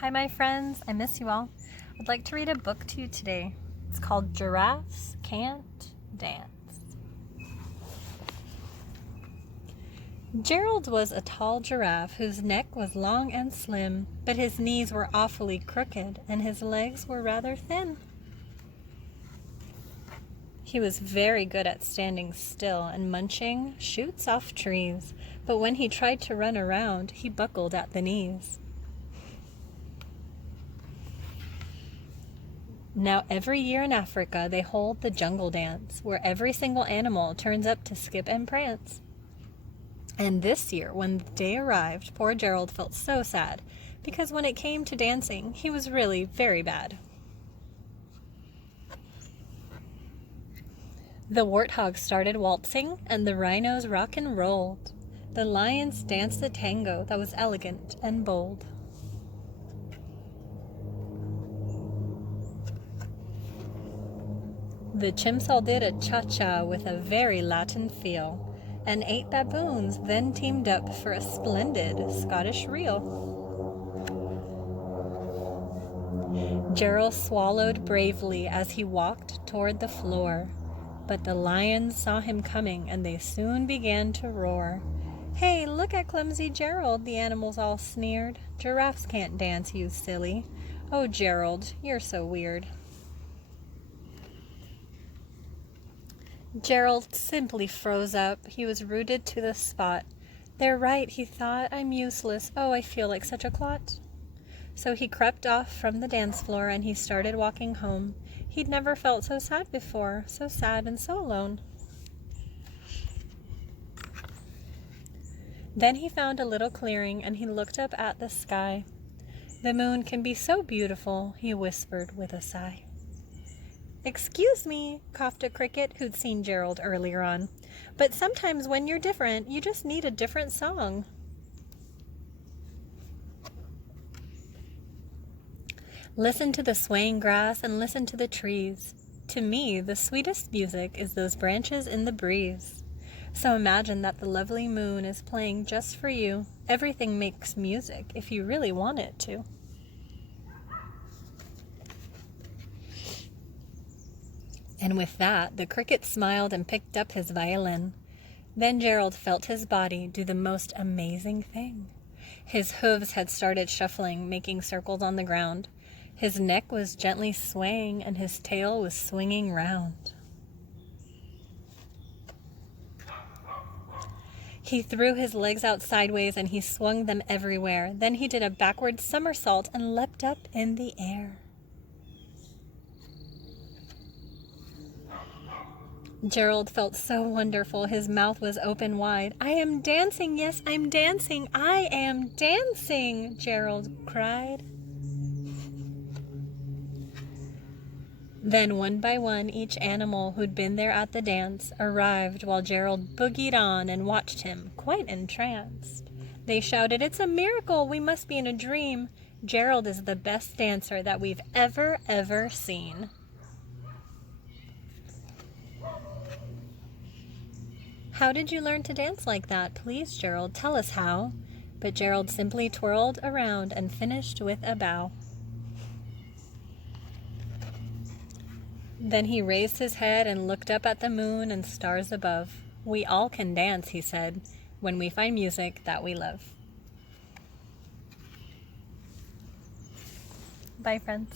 Hi, my friends. I miss you all. I'd like to read a book to you today. It's called Giraffes Can't Dance. Gerald was a tall giraffe whose neck was long and slim, but his knees were awfully crooked and his legs were rather thin. He was very good at standing still and munching shoots off trees, but when he tried to run around, he buckled at the knees. Now every year in Africa they hold the jungle dance, where every single animal turns up to skip and prance. And this year, when the day arrived, poor Gerald felt so sad, because when it came to dancing, he was really very bad. The warthogs started waltzing, and the rhinos rock and rolled. The lions danced a tango that was elegant and bold. The chimps all did a cha-cha with a very Latin feel, and 8 baboons then teamed up for a splendid Scottish reel. Gerald swallowed bravely as he walked toward the floor, but the lions saw him coming and they soon began to roar. "Hey, look at clumsy Gerald," the animals all sneered. "Giraffes can't dance, you silly. Oh, Gerald, you're so weird." Gerald simply froze up. He was rooted to the spot. "They're right," he thought. "I'm useless. Oh, I feel like such a clot." So he crept off from the dance floor and he started walking home. He'd never felt so sad before, so sad and so alone. Then he found a little clearing and he looked up at the sky. "The moon can be so beautiful," he whispered with a sigh. "Excuse me," coughed a cricket who'd seen Gerald earlier on, "but sometimes when you're different, you just need a different song." Listen to the swaying grass and listen to the trees. To me, the sweetest music is those branches in the breeze. So imagine that the lovely moon is playing just for you. Everything makes music if you really want it to. And with that, the cricket smiled and picked up his violin. Then Gerald felt his body do the most amazing thing. His hooves had started shuffling, making circles on the ground. His neck was gently swaying and his tail was swinging round. He threw his legs out sideways and he swung them everywhere. Then he did a backward somersault and leapt up in the air. Gerald felt so wonderful. His mouth was open wide. "I am dancing, yes, I'm dancing. I am dancing," Gerald cried. Then one by one, each animal who'd been there at the dance arrived while Gerald boogied on and watched him, quite entranced. They shouted, "It's a miracle! We must be in a dream. Gerald is the best dancer that we've ever seen." "How did you learn to dance like that? Please, Gerald, tell us how." But Gerald simply twirled around and finished with a bow. Then he raised his head and looked up at the moon and stars above. "We all can dance," he said, "when we find music that we love." Bye, friends.